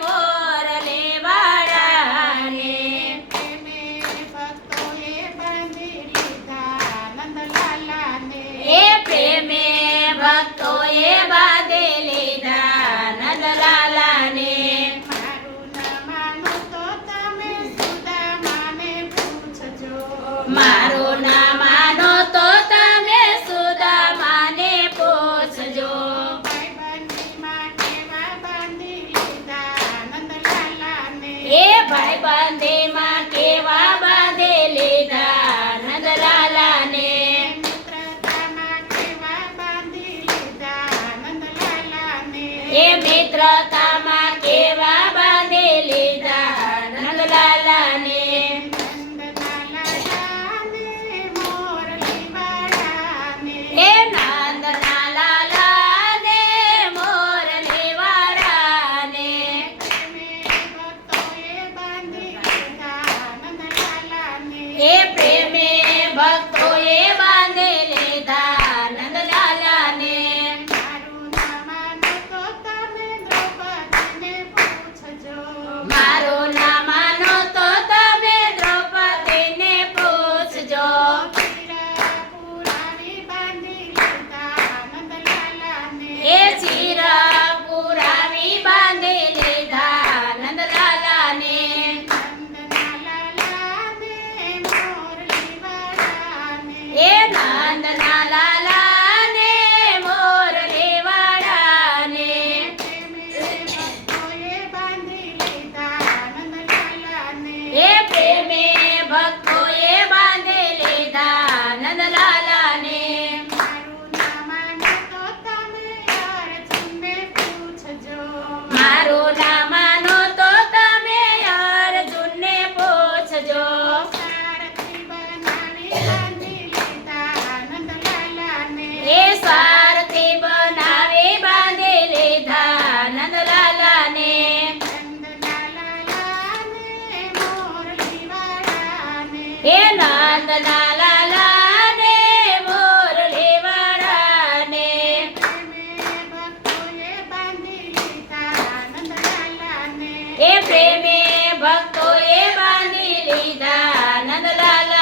Morley વાળાને. પ્રેમે ભક્તોએ બાંધી લીધા નંદલાલાને એ પ્રેમે ભક્તોએ બાંધે લીધા નંદલાલાને મારું ન માનું તો તમે સુદામાને પૂછજો. મારું One day, my. એ પ્રેમે ભક્તોએ બાંધી લીધા નંદલાલ